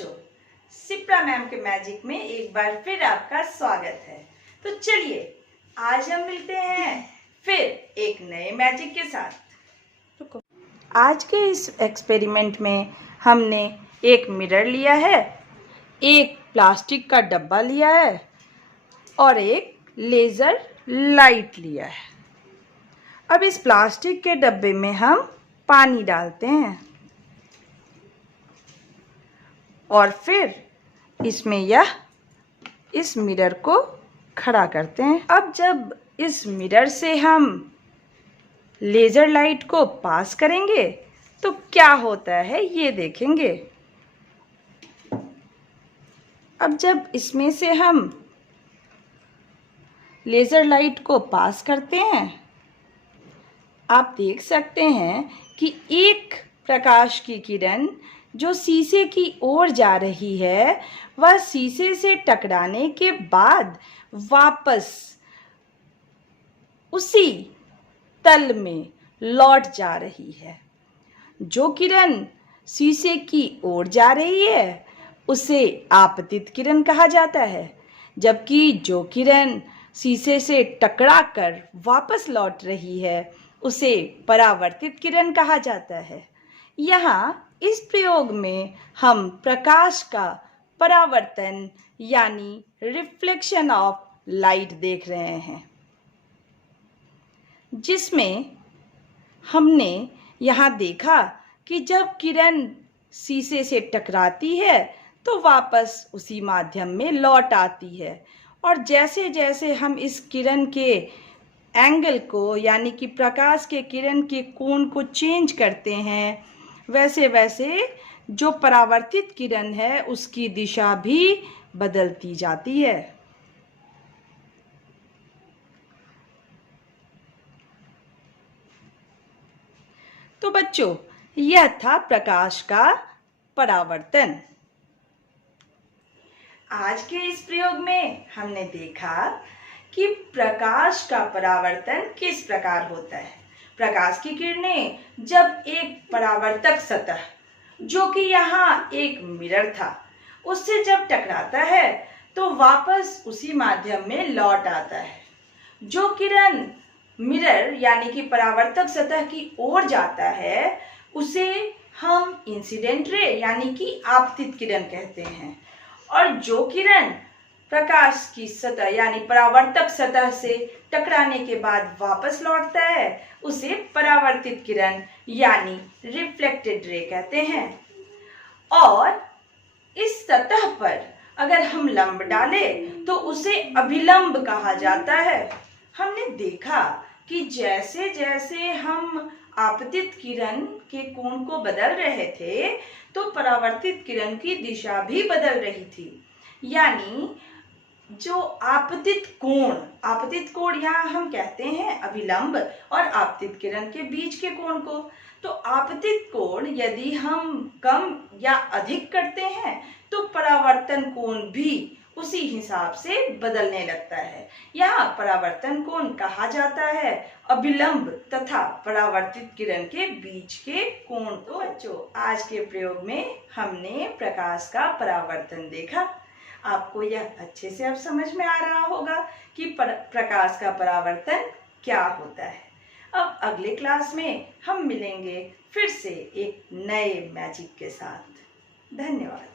बच्चों, सिप्रा मैम के मैजिक में एक बार फिर आपका स्वागत है। तो चलिए आज हम मिलते हैं फिर एक नए मैजिक के साथ। आज के इस एक्सपेरिमेंट में हमने एक मिरर लिया है, एक प्लास्टिक का डब्बा लिया है और एक लेज़र लाइट लिया है। अब इस प्लास्टिक के डब्बे में हम पानी डालते हैं और फिर इसमें इस मिरर को खड़ा करते हैं। अब जब इस मिरर से हम लेज़र लाइट को पास करेंगे तो क्या होता है ये देखेंगे। अब जब इसमें से हम लेज़र लाइट को पास करते हैं, आप देख सकते हैं कि एक प्रकाश की किरण जो शीशे की ओर जा रही है वह शीशे से टकराने के बाद वापस उसी तल में लौट जा रही है। जो किरण शीशे की ओर जा रही है उसे आपतित किरण कहा जाता है, जबकि जो किरण शीशे से टकराकर वापस लौट रही है उसे परावर्तित किरण कहा जाता है। यहाँ इस प्रयोग में हम प्रकाश का परावर्तन यानी रिफ्लेक्शन ऑफ लाइट देख रहे हैं, जिसमें हमने यहाँ देखा कि जब किरण शीशे से टकराती है तो वापस उसी माध्यम में लौट आती है, और जैसे जैसे हम इस किरण के एंगल को यानी कि प्रकाश के किरण के कोण को चेंज करते हैं, वैसे वैसे जो परावर्तित किरण है उसकी दिशा भी बदलती जाती है। तो बच्चों, यह था प्रकाश का परावर्तन। आज के इस प्रयोग में हमने देखा कि प्रकाश का परावर्तन किस प्रकार होता है। प्रकाश की किरणें जब एक परावर्तक सतह, जो कि यहाँ एक मिरर था, उससे जब टकराता है तो वापस उसी माध्यम में लौट आता है। जो किरण मिरर यानी कि परावर्तक सतह की ओर जाता है उसे हम इंसिडेंट रे यानी कि आपतित किरण कहते हैं, और जो किरण प्रकाश की सतह यानी परावर्तक सतह से टकराने के बाद वापस लौटता है उसे परावर्तित किरण यानी रिफ्लेक्टेड रे कहते हैं। और इस सतह पर अगर हम लंब डालें तो उसे अभिलंब कहा जाता है। हमने देखा कि जैसे जैसे हम आपतित किरण के कोण को बदल रहे थे तो परावर्तित किरण की दिशा भी बदल रही थी, यानी जो आपतित कोण यहाँ हम कहते हैं अभिलंब और आपतित किरण के बीच के कोण को। तो आपतित कोण यदि हम कम या अधिक करते हैं तो परावर्तन कोण भी उसी हिसाब से बदलने लगता है। यहाँ परावर्तन कोण कहा जाता है अभिलंब तथा परावर्तित किरण के बीच के कोण को। तो बच्चों, आज के प्रयोग में हमने प्रकाश का परावर्तन देखा। आपको यह अच्छे से अब समझ में आ रहा होगा कि प्रकाश का परावर्तन क्या होता है। अब अगले क्लास में हम मिलेंगे फिर से एक नए मैजिक के साथ। धन्यवाद।